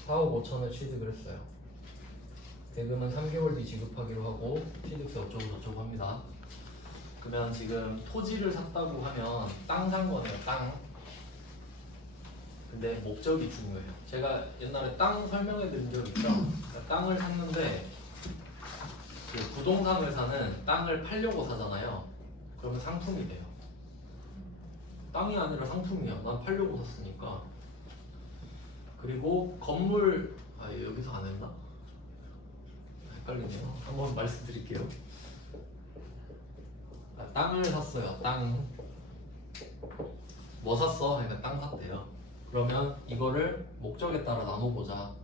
4억 5천에 취득을 했어요. 대금은 3개월 뒤 지급하기로 하고 취득세 어쩌고 저쩌고 합니다. 그러면 지금 토지를 샀다고 하면 땅 산 거네요. 땅. 근데 목적이 중요해요. 제가 옛날에 땅 설명해 드린 적 있죠? 그러니까 땅을 샀는데 그 부동산을 사는 땅을 팔려고 사잖아요. 그러면 상품이 돼요. 땅이 아니라 상품이야. 난 팔려고 샀으니까. 그리고 건물 여기서 안 했나? 헷갈리네요. 한번 말씀드릴게요. 땅을 샀어요. 땅. 뭐 샀어? 그러니까 땅 샀대요. 그러면 이거를 목적에 따라 나눠보자.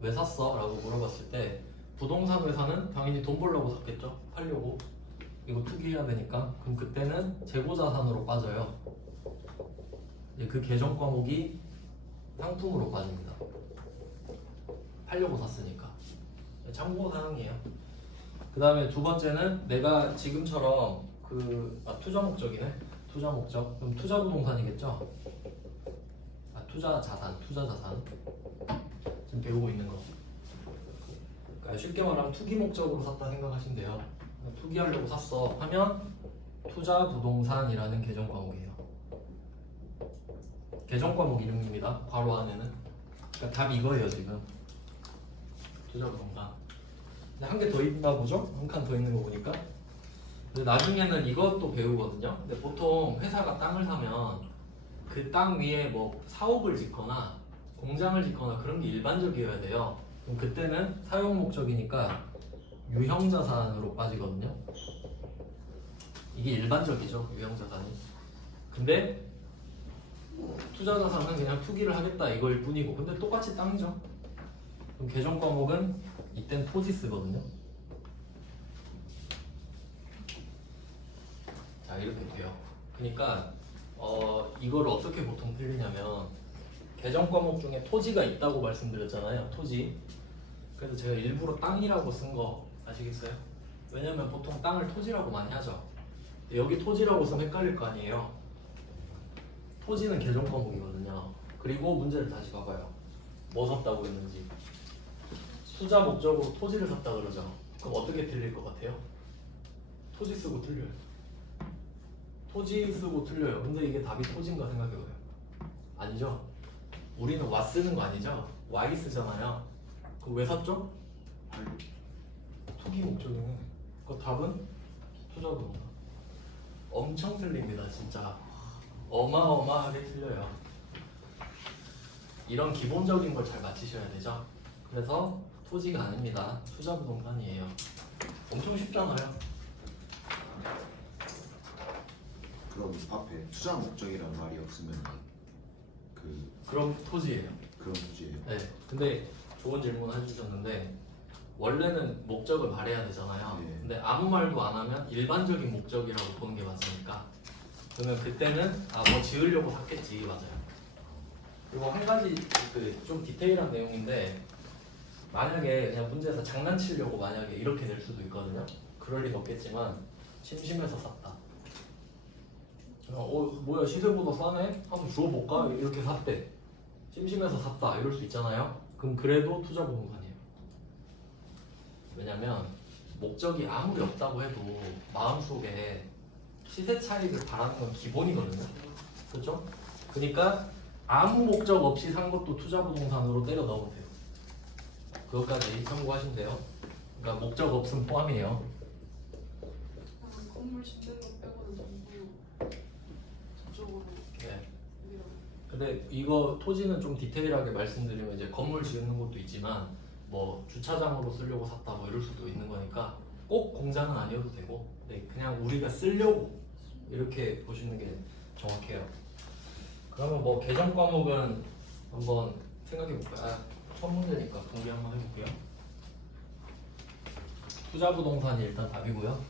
왜 샀어? 라고 물어봤을 때 부동산 회사는 당연히 돈 벌려고 샀겠죠? 팔려고. 이거 투기해야 되니까. 그럼 그때는 재고자산으로 빠져요. 그 계정 과목이 상품으로 빠집니다. 팔려고 샀으니까. 참고 사항이에요. 그 다음에 두 번째는 내가 지금처럼 투자 목적이네. 투자 목적. 그럼 투자 부동산이겠죠? 투자 자산. 지금 배우고 있는 거. 그러니까 쉽게 말하면 투기 목적으로 샀다 생각하시면 돼요. 투기하려고 샀어 하면 투자 부동산이라는 계정 과목이에요. 계정 과목 이름입니다. 괄호 안에는. 그러니까 답이 이거예요 지금. 투자 부동산. 한 개 더 있나 보죠? 한 칸 더 있는 거 보니까. 근데 나중에는 이것도 배우거든요. 근데 보통 회사가 땅을 사면 그 땅 위에 뭐 사옥을 짓거나 공장을 짓거나 그런 게 일반적이어야 돼요. 그럼 그때는 사용 목적이니까 유형 자산으로 빠지거든요. 이게 일반적이죠, 유형 자산이. 근데 투자 자산은 그냥 투기를 하겠다 이거일 뿐이고, 근데 똑같이 땅이죠. 그럼 계정 과목은 이땐 토지 쓰거든요. 자, 이렇게 돼요. 그러니까 이걸 어떻게 보통 틀리냐면 계정 과목 중에 토지가 있다고 말씀드렸잖아요. 토지. 그래서 제가 일부러 땅이라고 쓴 거 아시겠어요? 왜냐면 보통 땅을 토지라고 많이 하죠. 여기 토지라고 쓰면 헷갈릴 거 아니에요. 토지는 계정 과목이거든요. 그리고 문제를 다시 봐봐요. 뭐 샀다고 했는지. 투자 목적으로 토지를 샀다 그러죠. 그럼 어떻게 틀릴 것 같아요? 토지 쓰고 틀려요. 토지 쓰고 틀려요. 근데 이게 답이 토지인가 생각해봐요. 아니죠? 우리는 와 쓰는 거 아니죠? Y 쓰잖아요. 그럼 왜 샀죠? 투기 목적이네. 그 답은 투자부동산. 엄청 틀립니다, 진짜. 어마어마하게 틀려요. 이런 기본적인 걸 잘 맞히셔야 되죠. 그래서 토지가 아닙니다. 투자부동산이에요. 엄청 쉽잖아요. 그럼 앞에 투자 목적이라는 말이 없으면 그럼 토지예요. 그런 문제예요. 네. 근데 좋은 질문 해주셨는데 원래는 목적을 말해야 되잖아요. 네. 근데 아무 말도 안 하면 일반적인 목적이라고 보는 게 맞으니까. 그러면 그때는 뭐 지으려고 샀겠지. 맞아요. 그리고 한 가지 좀 디테일한 내용인데 만약에 그냥 문제에서 장난치려고 만약에 이렇게 될 수도 있거든요. 그럴 리는 없겠지만 심심해서 샀다. 뭐야 시세보다 싸네? 한번 주워볼까? 이렇게 샀대. 심심해서 샀다 이럴 수 있잖아요. 그럼 그래도 투자 부동산이에요. 왜냐면 목적이 아무리 없다고 해도 마음속에 시세 차익을 바라는 건 기본이거든요. 그렇죠? 그러니까 아무 목적 없이 산 것도 투자부동산으로 때려 넣으면 돼요. 그것까지 참고하시면 돼요. 그러니까 목적 없음 포함이에요. 건물 짓는 거 빼고는 전부 저쪽으로 네. 밀어. 근데 이거 토지는 좀 디테일하게 말씀드리면 이제 건물 지으는 것도 있지만 뭐 주차장으로 쓰려고 샀다 뭐 이럴 수도 있는 거니까 꼭 공장은 아니어도 되고 네, 그냥 우리가 쓰려고 이렇게 보시는 게 정확해요. 그러면 뭐 개정 과목은 한번 생각해 볼까요? 첫 문제니까 공개 한번 해볼게요. 투자 부동산이 일단 답이고요.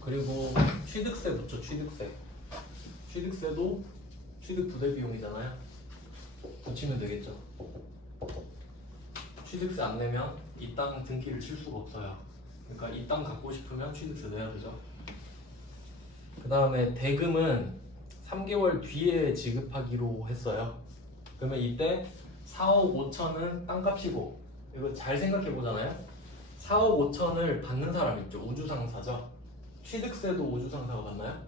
그리고 취득세 붙여 취득세. 취득세도 취득 부대 비용이잖아요. 붙이면 되겠죠. 취득세 안 내면 이 땅 등기를 칠 수가 없어요. 그러니까 이 땅 갖고 싶으면 취득세 내야 되죠. 그 다음에 대금은 3개월 뒤에 지급하기로 했어요. 그러면 이때 4억 5천은 땅값이고 이거 잘 생각해 보잖아요. 4억 5천을 받는 사람 있죠. 우주상사죠. 취득세도 우주상사가 받나요?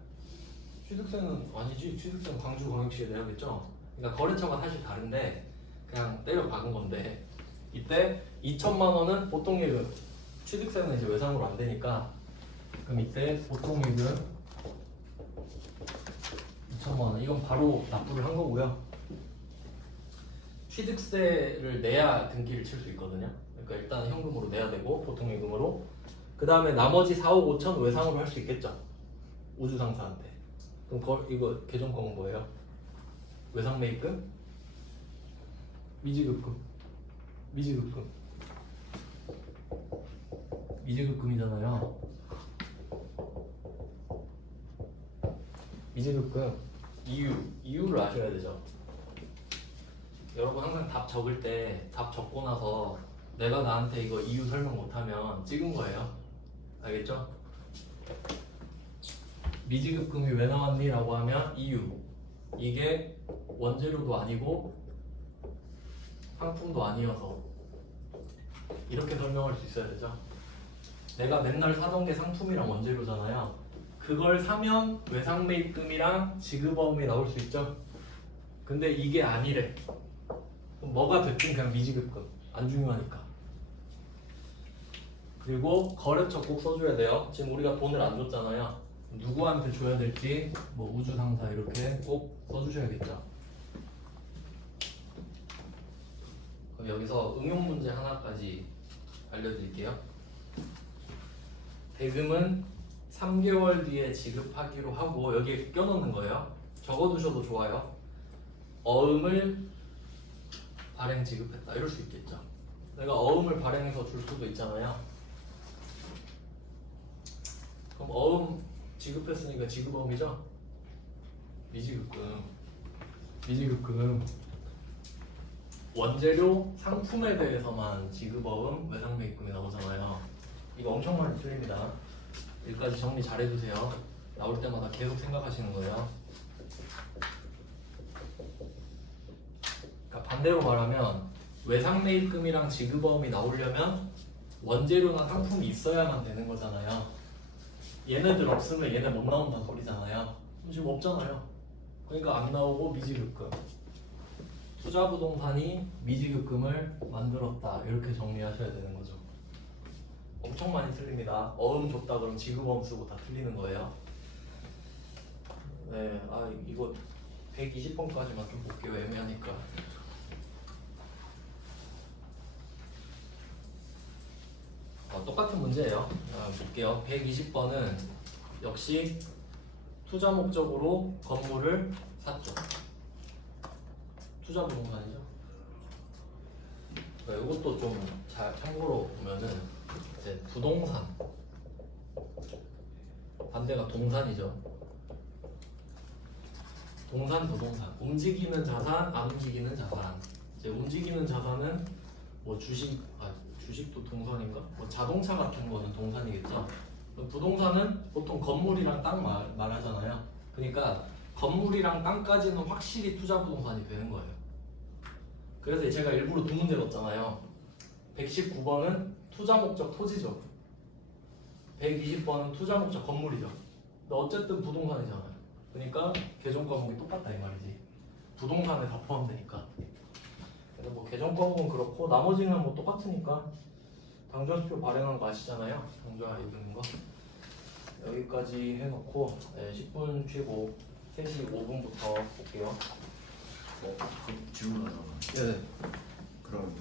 취득세는 아니지. 취득세는 광주광역시에 내야겠죠. 그러니까 거래처가 사실 다른데 그냥 때려 박은 건데 이때 2천만 원은 보통예금. 취득세는 이제 외상으로 안 되니까 그럼 이때 보통예금 2천만 원. 이건 바로 납부를 한 거고요. 취득세를 내야 등기를 칠 수 있거든요. 그러니까 일단 현금으로 내야 되고 보통예금으로. 그 다음에 나머지 4억 5천 외상으로 할 수 있겠죠. 우주상사한테. 그럼 이거 개정 과목 뭐예요? 외상 매입금? 미지급금. 미지급금. 미지급금이잖아요. 미지급금 이유를 아셔야 되죠. 여러분 항상 답 적을 때 답 적고 나서 내가 나한테 이거 이유 설명 못하면 찍은 거예요. 알겠죠? 미지급금이 왜 나왔니? 라고 하면 이유. 이게 원재료도 아니고 상품도 아니어서 이렇게 설명할 수 있어야 되죠. 내가 맨날 사던 게 상품이랑 원재료잖아요. 그걸 사면 외상매입금이랑 지급어음이 나올 수 있죠. 근데 이게 아니래. 그럼 뭐가 됐든 그냥 미지급금. 안 중요하니까. 그리고 거래처 꼭 써줘야 돼요. 지금 우리가 돈을 안 줬잖아요. 누구한테 줘야 될지 뭐 우주상사 이렇게 꼭 써주셔야겠죠. 그럼 여기서 응용 문제 하나까지 알려드릴게요. 대금은 3개월 뒤에 지급하기로 하고 여기에 껴넣는 거예요. 적어두셔도 좋아요. 어음을 발행 지급했다 이럴 수 있겠죠. 내가 어음을 발행해서 줄 수도 있잖아요. 그럼 어음 지급했으니까 지급어음이죠? 미지급금. 미지급금. 원재료 상품에 대해서만 지급어음 외상매입금이 나오잖아요. 이거 엄청 많이 틀립니다. 여기까지 정리 잘 해두세요. 나올 때마다 계속 생각하시는 거예요. 그러니까 반대로 말하면 외상매입금이랑 지급어음이 나오려면 원재료나 상품이 있어야만 되는 거잖아요. 얘네들 없으면 얘네 못 나온다는 소리잖아요. 지금 없잖아요. 그러니까 안 나오고 미지급금. 투자부동산이 미지급금을 만들었다 이렇게 정리하셔야 되는 거죠. 엄청 많이 틀립니다. 어음 줬다 그러면 지급어음 쓰고 다 틀리는 거예요. 네, 이거 120번까지만 좀 볼게요. 애매하니까. 똑같은 문제예요. 볼게요. 120번은 역시 투자 목적으로 건물을 샀죠. 투자 부동산이죠. 이것도 좀 잘 참고로 보면은 이제 부동산 반대가 동산이죠. 동산 부동산 움직이는 자산 안 움직이는 자산. 이제 움직이는 자산은 뭐 주식도 동산인가? 뭐 자동차 같은 거는 동산이겠죠. 부동산은 보통 건물이랑 땅 말하잖아요. 그러니까 건물이랑 땅까지는 확실히 투자 부동산이 되는 거예요. 그래서 제가 일부러 두 문제 넣었잖아요. 119번은 투자 목적 토지죠. 120번은 투자 목적 건물이죠. 근데 어쨌든 부동산이잖아요. 그러니까 계정 과목이 똑같다 이 말이지. 부동산에 다 포함되니까. 그래서 뭐 계정 과목은 그렇고 나머지는 뭐 똑같으니까 당좌수표 발행한 거 아시잖아요. 당좌 읽는 거. 여기까지 해놓고 10분 쉬고 3시 5분부터 볼게요. 질문 하나만. 네. 그럼